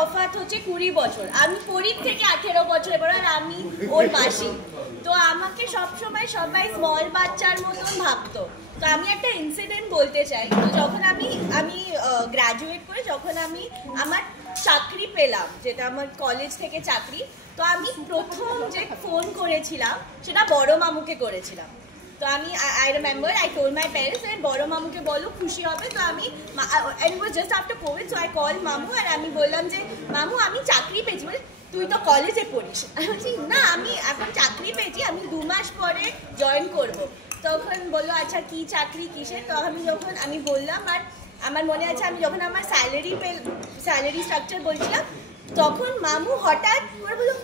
তফাৎ হচ্ছে 20 বছর। আমি পরীর থেকে 18 বছর বড়, আর আমি ওর মাসি। তো আমাকে সবসময় সবাই স্মল বাচ্চার মতন ভাবতো। তো আমি একটা ইনসিডেন্ট বলতে চাই। তো যখন আমি গ্র্যাজুয়েট করে যখন আমি আমার চাকরি পেলাম, যেটা আমার কলেজ থেকে চাকরি, তো আমি প্রথম যে ফোন করেছিলাম সেটা বড় মামুকে করেছিলাম। তো আমি I remember I told my parents and বড় মামুকে বলো খুশি হবে। তো আমি and was just after covid, so I call মামু আর আমি বললাম যে মামু আমি চাকরি পেয়েছি। বলে তুই তো কলেজে পড়িস। আমি বলছি না, আমি এখন চাকরি পেয়েছি, আমি 2 মাস পরে জয়েন করব। তখন বললো আচ্ছা কি চাকরি কিসের। তো আমি বললাম, আর আমার মনে আছে আমি যখন আমার স্যালারি স্ট্রাকচার বলছিলাম, তখন মামু হঠাৎ করে বললো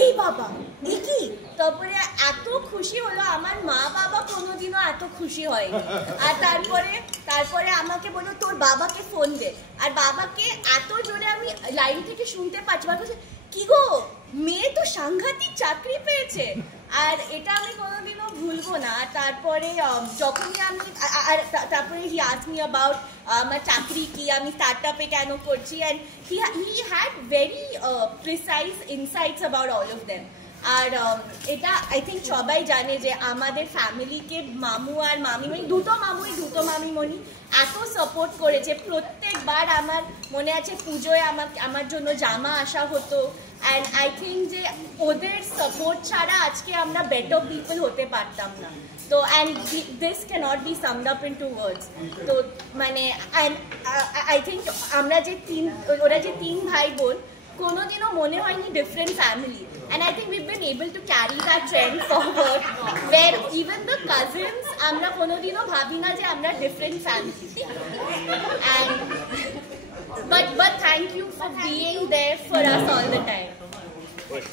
এই বাবা এ কি। তারপরে এত খুশি হলো, আমার মা বাবা কোনোদিনও এত খুশি হয়নি। আর তারপরে আমাকে বললো তোর বাবাকে ফোন দে। আর বাবাকে এত জোরে আমি লাইন থেকে শুনতে পাচ্ছি, বাবা বলছে কি গো মেয়ে তো সাংঘাতিক চাকরি পেয়েছে। আর এটা আমি কোনোদিনও ভুলবো না। তারপরে যখনই আমি তারপরে হি আস্কড মি অ্যাবাউট আমার চাকরি কি, আমি স্টার্টআপে কেন করছি, and he had very precise insights about all of them. আর এটা আই থিঙ্ক সবাই জানে যে আমাদের ফ্যামিলিকে মামু আর মামিমণি, দুটো মামিমণি এত সাপোর্ট করেছে। প্রত্যেকবার আমার মনে আছে পুজোয় আমার জন্য জামা আসা হতো। অ্যান্ড আই থিঙ্ক যে ওদের সাপোর্ট ছাড়া আজকে আমরা বেটার পিপল হতে পারতাম না। তো and this can't be summed up in two words. তো মানে অ্যান্ড আই থিঙ্ক ওরা যে 3 ভাই বোন, কোনোদিনও মনে হয়নি different family. And I think we've been able to carry that trend forward, where even the cousins, আমরা কোনোদিনও ভাবি না যে আমরা different family. And but thank you for being there for us all the time. Good.